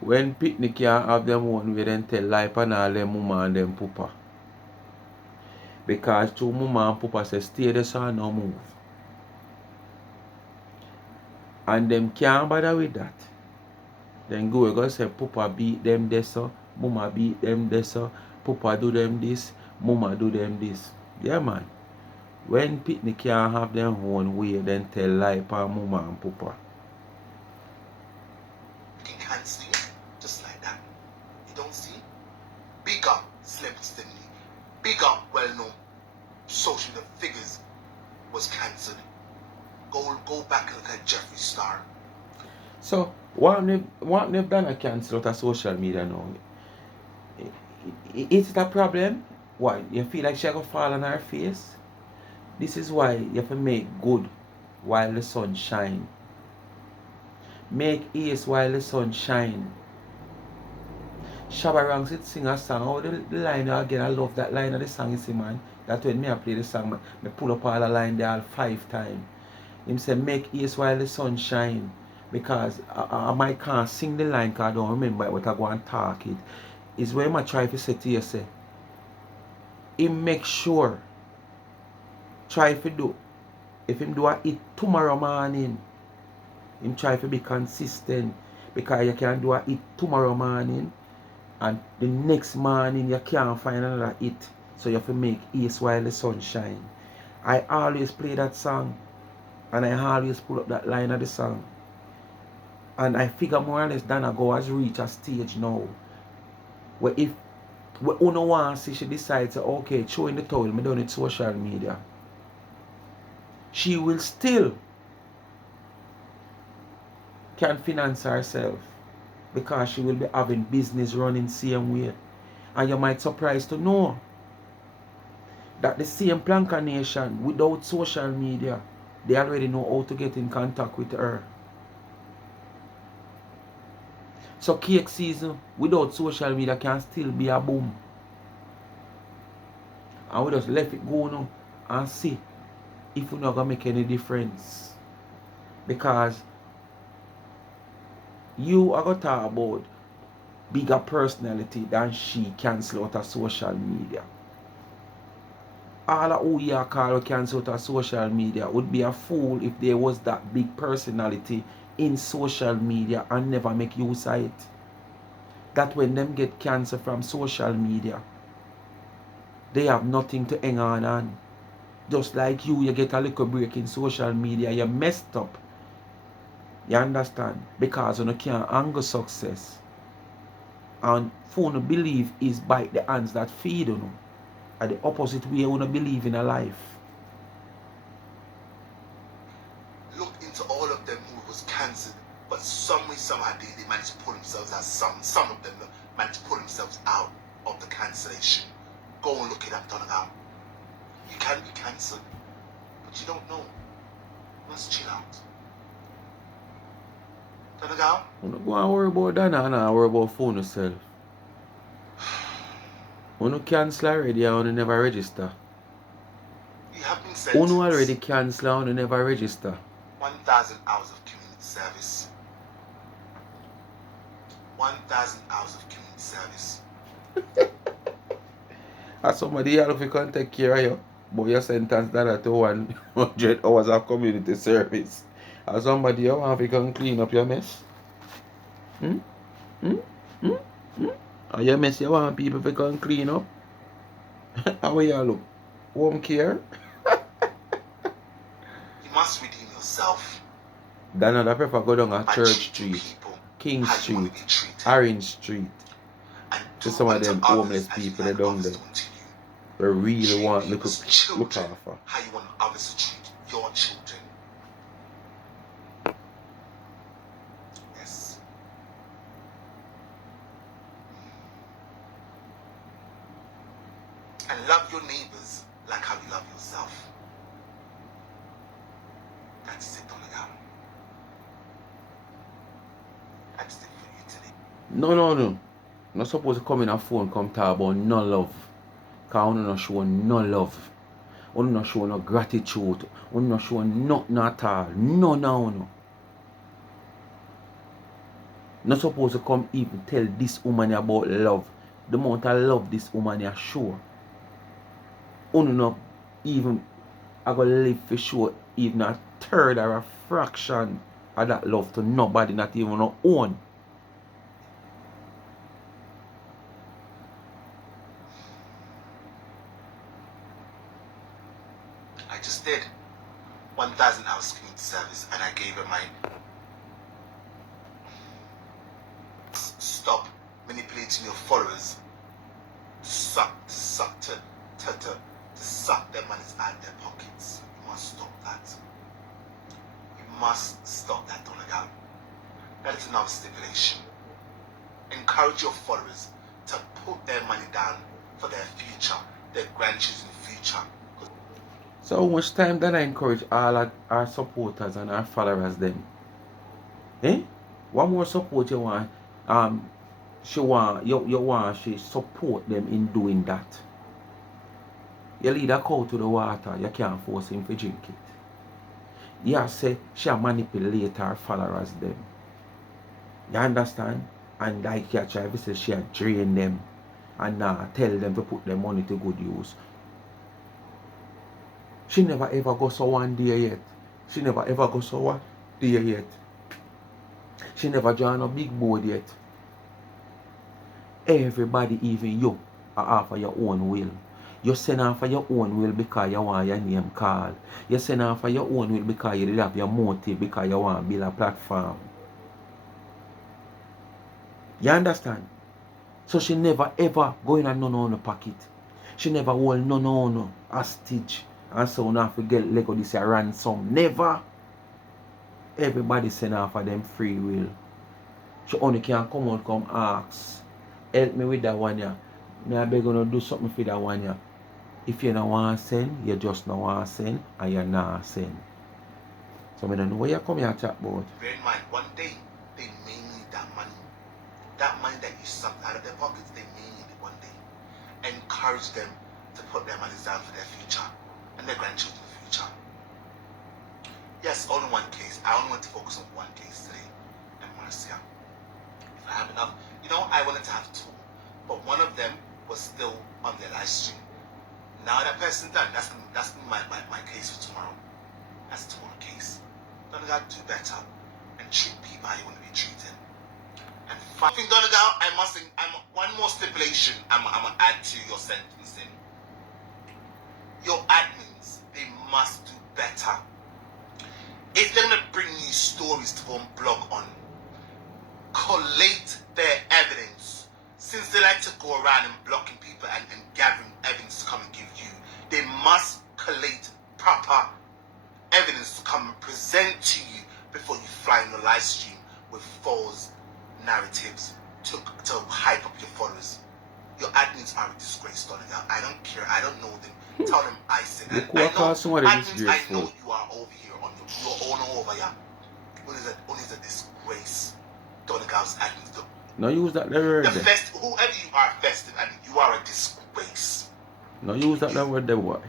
When picnic can't have them own way, then tell life and all them mama and them papa. Because two mama and papa say stay there so no move. And them can't bother with that. Then go say papa beat them this so, mama beat them this so, papa do them this, mama do them this. Yeah man. When pitney can't have their own way, then tell lie pa mama and papa. You can cancel you just like that. You don't see? Big up celebrity Stephanie. Big up well-known social media figures was cancelled. Go back and look at Jeffree Star. So what if Donna cancel out of social media now? Is it a problem? Why? You feel like she gonna fall on her face? This is why you have to make good while the sun shine. Make ace while the sun shine. Shabba Ranks it sing a song. Oh, the line again, I love that line of the song, you see, man. That when me I play the song, me pull up all the line there all 5 times. Him say, make ace while the sun shine. Because I might can't sing the line because I don't remember what I go and talk it. Is where I try to say to you, say, him make sure, try to do, if him do a hit tomorrow morning, him try to be consistent. Because you can do a hit tomorrow morning, and the next morning you can't find another hit. So you have to make ace while the sun shine. I always play that song, and I always pull up that line of the song. And I figure more or less Donna go has reached a stage now where if we uno want to see she decides, okay, throw in the towel, me done it social media, she will still can finance herself because she will be having business running same way. And you might surprise to know that the same Planka Nation without social media, they already know how to get in contact with her. So cake season without social media can still be a boom. And we just left it go now and see if we're not going to make any difference. Because you are going to talk about bigger personality than she cancel out of social media. All of who you call cancel out of social media would be a fool if there was that big personality in social media and never make use of it. That when them get cancer from social media, they have nothing to hang on. Just like you get a little break in social media, you messed up. You understand? Because you can't angle success. And for you believe is by the hands that feed you. At the opposite way you believe in a life. Look into all of them who was cancelled, but some way, somehow they managed to pull themselves out. Some of them managed to pull themselves out of the cancellation. Go and look it up, Donna. You can be cancelled, but you don't know. You must chill out. Donna, You don't go and worry about Donna and worry about phone yourself. You cancel already and you never register. you have been You sentenced already cancel and you never register. 1,000 hours of community service. 1,000 hours of community service. As somebody else who can take care of you, but you sentence that to 100 hours of community service. As somebody you want to can clean up your mess. Hmm? Hmm? Hmm? Hmm? And your mess you want people to can clean up. How you look? Home care? You must redeem yourself Then I prefer go down a by Church treating Street, people King how you want Street, to be treated. Orange Street. And To do some of unto them others homeless as you people they like down others there. do unto you. They really Treat want people's look children after. how you want others to treat your children. Yes. And love your neighbors like how you love yourself. That's it, Donna. That's it for you today. No. Not supposed to come in a phone come talk about no love. Cause you not show no love. You not show no gratitude. You not show nothing at all. No. Not supposed to come even tell this woman about love. The amount of love this woman is sure. You not even I gonna live for sure even a third or a fraction of that love to nobody, not even our own. I 1,000 hours community service, and I gave her my stop manipulating your followers to suck their monies out of their pockets. You must stop that. You must stop that, Donna. That is another stipulation. Encourage your followers to put their money down for their future, their grandchildren's future. So how much time that I encourage all our supporters and our followers them? Eh? What more support you want? You want she support them in doing that. You lead a cow to the water, you can't force him to drink it. You say she manipulate her followers them. You understand? And like you try to say she drain them and tell them to put their money to good use. She never ever go so one day yet. She never ever go so one day yet. She never join a big board yet. Everybody, even you, are off of your own will. You send off for your own will because you want your name called. You send off for your own will because you have your motive, because you want to build a platform. You understand? So she never ever go in and no pocket. She never hold no hostage. And so now if we get Lego this year ransom. Never. Everybody send off for them free will. She only can come out, come ask. Help me with that one, yeah. Now I beg you to do something for that one, yeah. If you don't want to send, you just don't want to send, and you're not send. So I don't know where you come here to chat about. Bear in mind, one day, they may need that money. That money that you sucked out of their pockets, they may need it one day. Encourage them to put their money down for their future and their grandchildren's future. Yes, only one case. I only want to focus on one case today, and Marcia. If I have enough, I wanted to have two, but one of them was still on their live stream. Now that person's done, that's my case for tomorrow. That's tomorrow's case. Donegal, do better and treat people how you want to be treated. And finally, Donegal, one more stipulation I'm gonna add to your sentencing. Your admins, they must do better. If they're gonna bring you stories to go and blog on, collate their evidence. Since they like to go around and blocking people and gathering evidence to come and give you, they must collate proper evidence to come and present to you before you fly in the live stream with false narratives to hype up your followers. Your admins are a disgrace, Donegal. I don't care. I don't know them. Tell them I said that. I know you are over here on your own over here. Only is a disgrace. Donegal's admins. No use that word. Whoever you are, festive, and you are a disgrace. No use that word there, boy.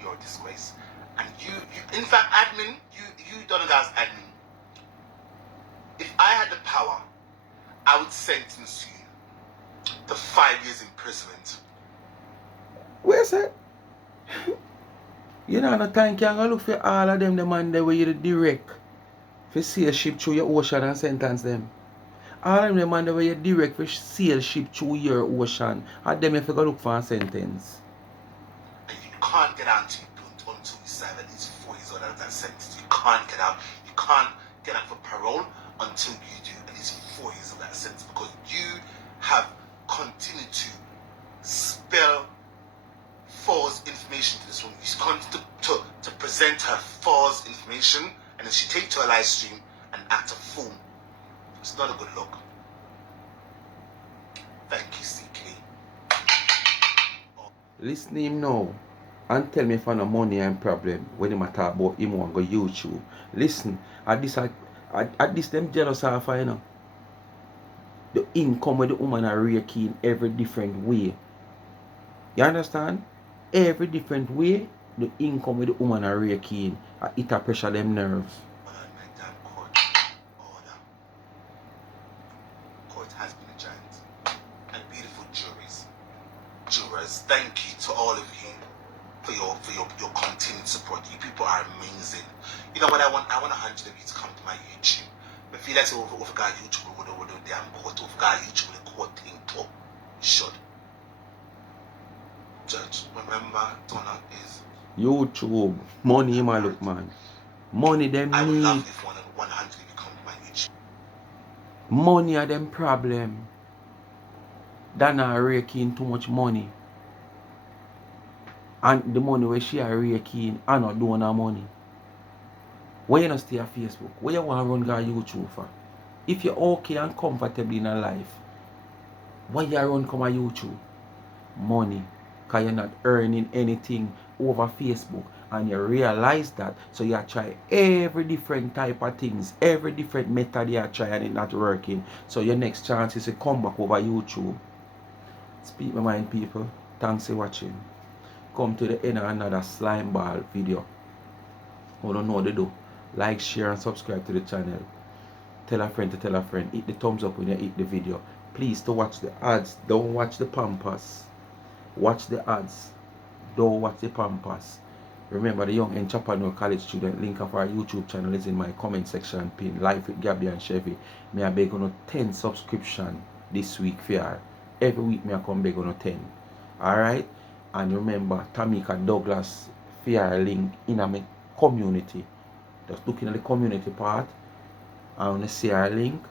You're a disgrace. And you in fact, admin, you Donegal's admin, if I had the power, I would sentence you to 5 years imprisonment. Where's that? You know, no time can go look for all of them, the man there where you direct. If you see a ship through your ocean and sentence them. All of them man there where you direct for sail ship through your ocean. And them if you go look for a sentence. And you can't get out until you serve at least 4 years out of that sentence. You can't get out. You can't get out for parole until you do at least 4 years of that sentence, because you have continued to spill false information to this woman. You continue to present her false information, and then she take to a live stream and act a fool. It's not a good look. Thank you, CK. Listen to him now and tell me if I no money and problem when him talk about him want go YouTube. Listen, at this them jealous of, you know. The income with the woman are raking every different way. You understand? Every different way, the income with the woman are raking. It a pressure them nerves. Court has been adjourned. And beautiful jurors, thank you to all of you for your continued support. You people are amazing. You know what I want? I want 100 of you to come to my YouTube. If you like to over YouTube with the damn court, over YouTube with the court thing too, you should. Judge, remember, Donna is YouTube. Money him a look, man. Money them I would need. love if one hundred become my age. Money are them problem. Donna raking too much money. And the money where she are raking, I not doing her money. Why you not stay on Facebook? Why you want to run go YouTube for? If you're okay and comfortable in a life, why you run come on YouTube? Money. Because you're not earning anything over Facebook. And you realize that. So you try every different type of things. Every different method you try and it's not working. So your next chance is to come back over YouTube. Speak my mind, people. Thanks for watching. Come to the end of another slime ball video. I don't know what to do. Like, share and subscribe to the channel. Tell a friend to tell a friend. Hit the thumbs up when you hit the video. Please to watch the ads. Don't watch the pampas. Watch the ads. Don't watch the pampas. Remember the Young Entrepreneur College student link of our YouTube channel is in my comment section pin. Life with Gabby and Chevy. Me I beg on 10 subscription this week for you. Every week me I come beg on 10. Alright? And remember Tamika Douglas for link in my community. Just look in the community part. And when you see our link,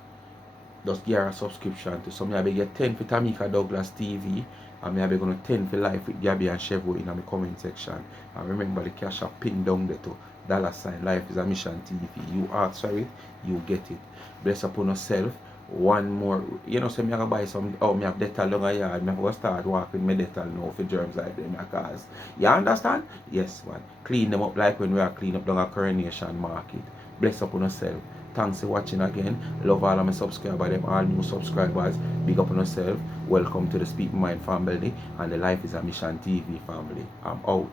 just give her a subscription to. So me I beg you 10 for Tamika Douglas TV. And me I beg on 10 for Life with Gabby and Chevy in my comment section. And remember the cash up pin down there to $ Life is a Mission TV. You ask for it, you get it. Bless upon yourself. One more, you know, so me I go buy some, oh, me have Dettol down a yard. Me go start walking my Dettol now for germs like them cause. You understand? Yes, man. Clean them up like when we are clean up down a Coronation Market. Bless upon yourself. Thanks for watching again. Love all of my subscribers, them all new subscribers. Big up on yourself. Welcome to the Speak Mind family and the Life is a Mission TV family. I'm out.